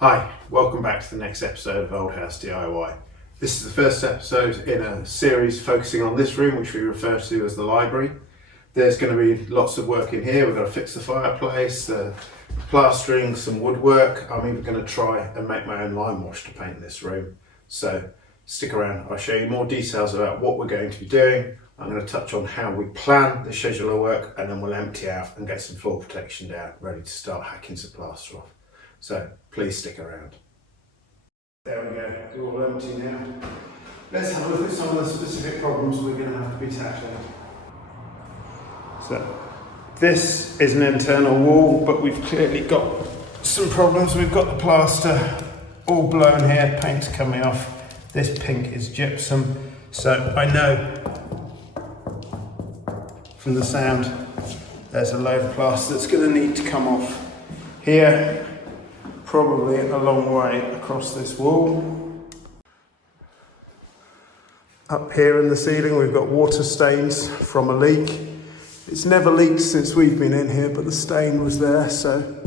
Hi, welcome back to the next episode of Old House DIY. This is the first episode in a series focusing on this room, which we refer to as the library. There's going to be lots of work in here. We've got to fix the fireplace, plastering, some woodwork. I'm even going to try and make my own lime wash to paint this room. So stick around, I'll show you more details about what we're going to be doing. I'm going to touch on how we plan the schedule of work, and then we'll empty out and get some floor protection down, ready to start hacking some plaster off. So please stick around. There we go, they're all empty now. Let's have a look at some of the specific problems we're going to have to be tackling. So this is an internal wall, but we've clearly got some problems. We've got the plaster all blown here, paint's coming off. This pink is gypsum, so I know from the sound there's a load of plaster that's going to need to come off here. Probably a long way across this wall. Up here in the ceiling we've got water stains from a leak. It's never leaked since we've been in here, but the stain was there, so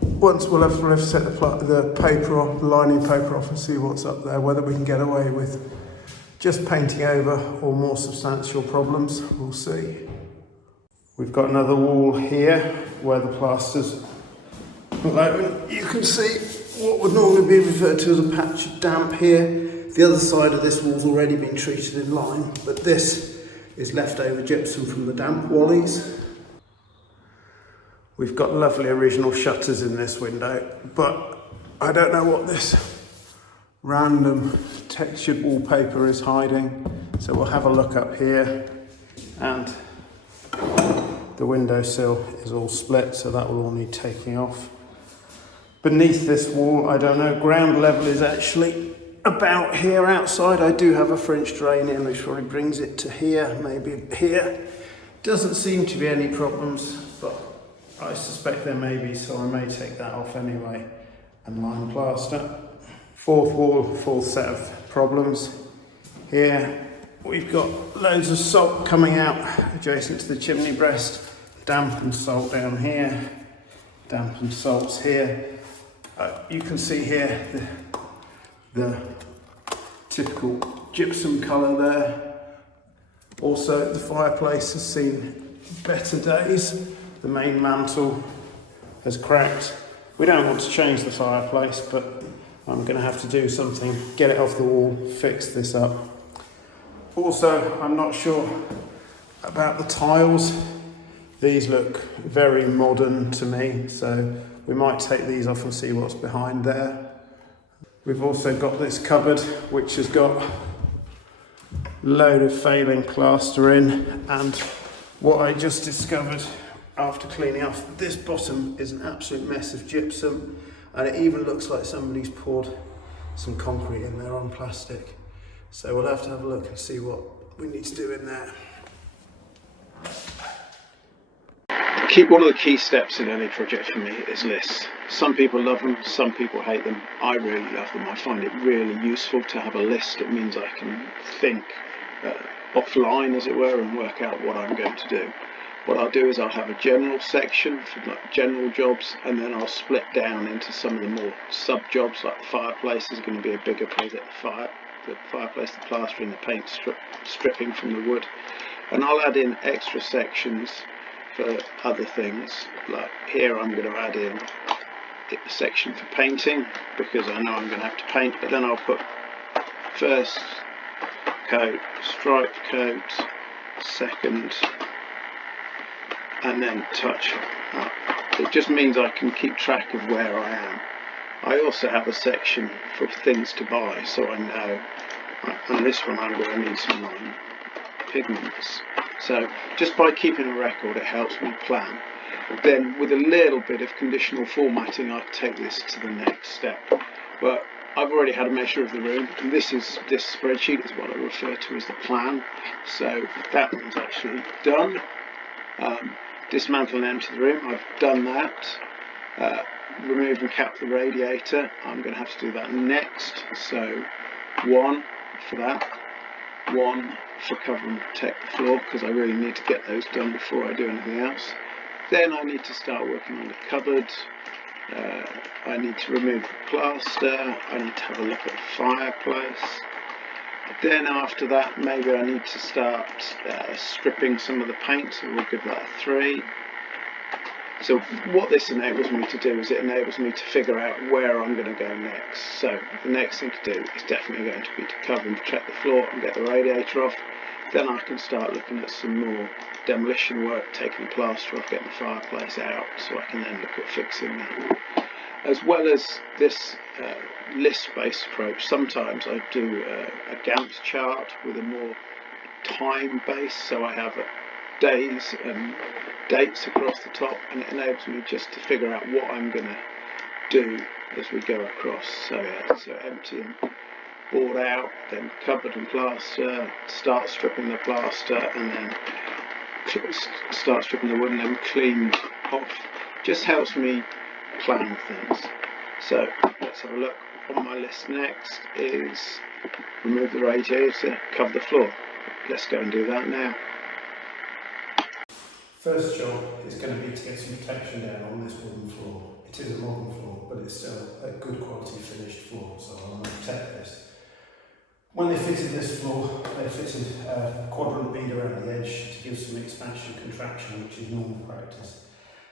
once we'll have to set the paper off, the lining paper off, and see what's up there, whether we can get away with just painting over or more substantial problems, we'll see. We've got another wall here where the plaster's blown. You can see what would normally be referred to as a patch of damp here. The other side of this wall's already been treated in lime, but this is leftover gypsum from the damp wallies. We've got lovely original shutters in this window, but I don't know what this random textured wallpaper is hiding, so we'll have a look up here. And the windowsill is all split, so that will all need taking off. Beneath this wall, I don't know, ground level is actually about here outside. I do have a French drain in, which probably brings it to here, maybe here. Doesn't seem to be any problems, but I suspect there may be, so I may take that off anyway and lime plaster. Fourth wall, full set of problems. Here we've got loads of salt coming out adjacent to the chimney breast. Damp and salt down here, damp and salts here. You can see here the typical gypsum colour there. Also, the fireplace has seen better days. The main mantle has cracked. We don't want to change the fireplace, but I'm going to have to do something, get it off the wall, fix this up. Also, I'm not sure about the tiles. These look very modern to me, so we might take these off and see what's behind there. We've also got this cupboard, which has got a load of failing plaster in, and what I just discovered after cleaning off, this bottom is an absolute mess of gypsum, and it even looks like somebody's poured some concrete in there on plastic. So we'll have to have a look and see what we need to do in there. One of the key steps in any project for me is lists. Some people love them, some people hate them. I really love them. I find it really useful to have a list. It means I can think offline, as it were, and work out what I'm going to do. What I'll do is I'll have a general section for like general jobs, and then I'll split down into some of the more sub jobs, like the fireplace is going to be a bigger project. The fireplace, the plastering, the paint stripping from the wood, and I'll add in extra sections for other things. Like here I'm going to add in a section for painting, because I know I'm going to have to paint, but then I'll put first coat, stripe coat, second, and then touch up. It just means I can keep track of where I am. I also have a section for things to buy, so I know on this one I'm going to need some lime pigments. So just by keeping a record, it helps me plan. Then with a little bit of conditional formatting, I take this to the next step. But I've already had a measure of the room, and this spreadsheet is what I refer to as the plan. So that one's actually done. Dismantle and empty the room, I've done that. Remove and cap the radiator, I'm going to have to do that next. So one for that, one for cover and protect the floor, because I really need to get those done before I do anything else. Then I need to start working on the cupboard, I need to remove the plaster, I need to have a look at the fireplace. Then after that, maybe I need to start stripping some of the paint, so we'll give that a 3. So what this enables me to do is it enables me to figure out where I'm going to go next. So the next thing to do is definitely going to be to cover and protect the floor and get the radiator off. Then I can start looking at some more demolition work, taking the plaster off, getting the fireplace out, so I can then look at fixing that. As well as this list-based approach, sometimes I do a Gantt chart with a more time base, so I have days and dates across the top, and it enables me just to figure out what I'm going to do as we go across. So emptying board out, then cupboard and plaster, start stripping the plaster, and then start stripping the wood and then clean off. Just helps me plan things. So let's have a look. On my list next is remove the radiator, cover the floor. Let's go and do that now. First job is going to be to get some protection down on this wooden floor. It is a modern floor, but it's still a good quality finished floor, so I want to protect this. When they fitted this floor, they fitted a quadrant bead around the edge to give some expansion contraction, which is normal practice.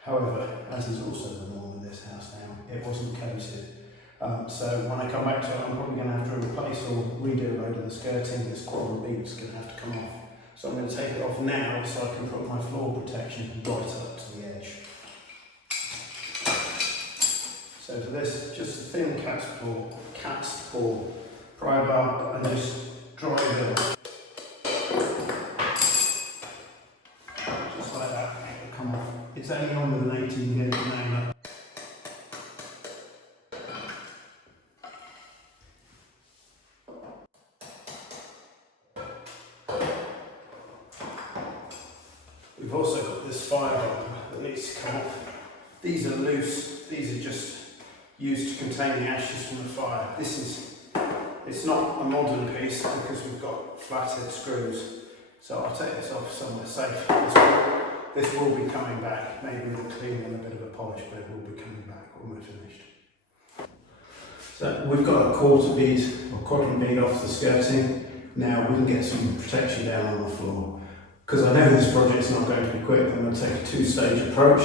However, as is also the norm in this house now, it wasn't coated. So when I come back to it, I'm probably going to have to replace or redo a load of the skirting. This quadrant bead is going to have to come off. So I'm going to take it off now so I can put my floor protection right up to the edge. So for this, just a thin cast ball pry bar and just dry it off. Just like that, it'll come off. It's only on with an 18 gauge nailer. We've also got this fire alarm that needs to come off. These are loose, these are just used to contain the ashes from the fire. It's not a modern piece because we've got flathead screws. So I'll take this off somewhere safe. This will be coming back, maybe with a clean and a bit of a polish, but it will be coming back when we're finished. So we've got a quarter bead or quadrant bead off the skirting. Now we can get some protection down on the floor. Because I know this project's not going to be quick, I'm going to take a 2-stage approach.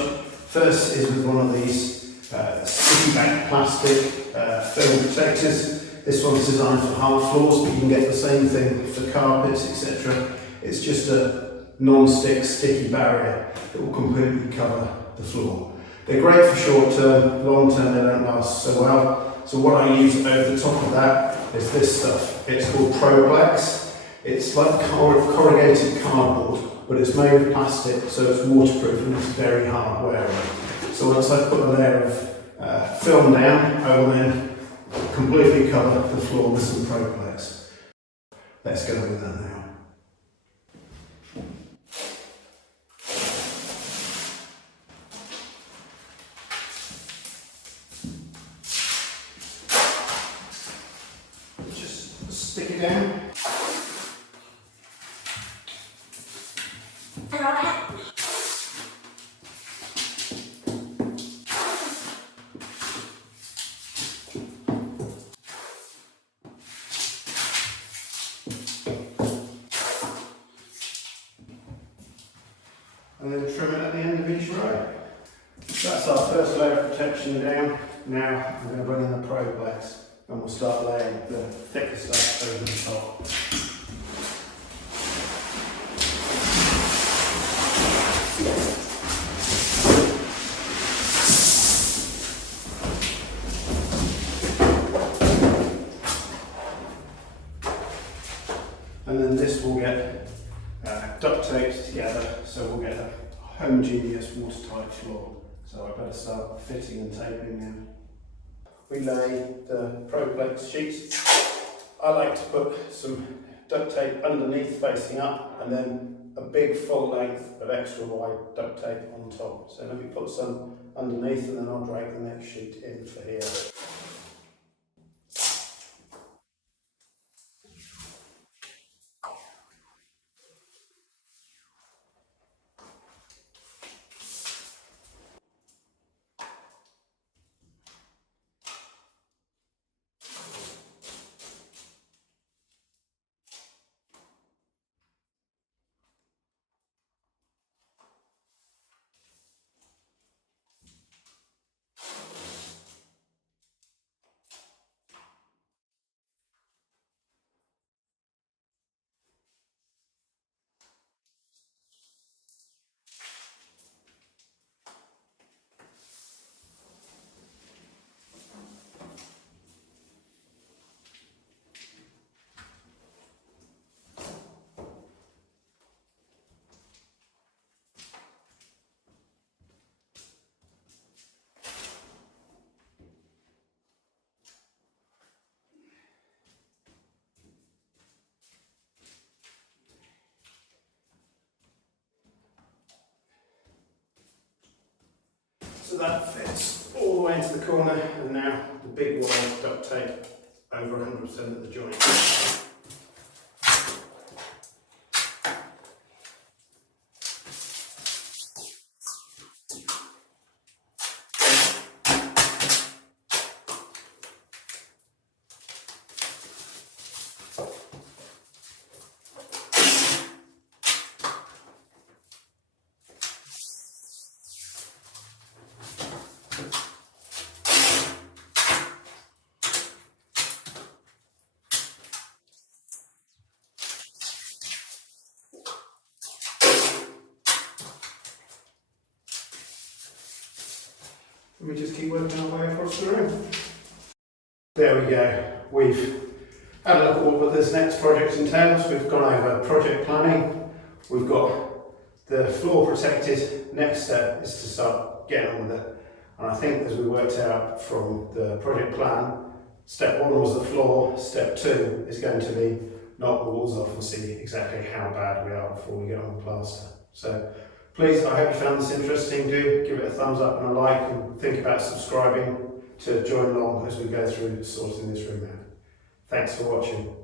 First is with one of these sticky back plastic film protectors. This one's designed for hard floors, but you can get the same thing for carpets, etc. It's just a non-stick sticky barrier that will completely cover the floor. They're great for short term, long term they don't last so well. So what I use over the top of that is this stuff. It's called Proplex. It's like corrugated cardboard, but it's made of plastic, so it's waterproof and it's very hard wearing. So once I've put a layer of film down, I will then completely cover the floor with some Proplex. Let's go with that now. Just stick it down. And then trim it at the end of each row. That's our first layer of protection down. Now I'm going to bring in the Proplex and we'll start laying the thicker stuff over the top. And then this will get duct taped together, so we'll get a homogeneous watertight floor. So I better start fitting and taping now. We lay the Proplex sheets. I like to put some duct tape underneath facing up and then a big full length of extra wide duct tape on top. So let me put some underneath and then I'll drag the next sheet in for here. the corner, and now the big wire duct tape over 100% of the joint. We just keep working our way across the room. There we go. We've had a look at what this next project entails. We've gone over project planning. We've got the floor protected. Next step is to start getting on with it. And I think as we worked out from the project plan, step 1 was the floor. Step 2 is going to be knock the walls off and see exactly how bad we are before we get on the plaster. So please, I hope you found this interesting. Do give it a thumbs up and a like, and think about subscribing to join along as we go through sorting this room out. Thanks for watching.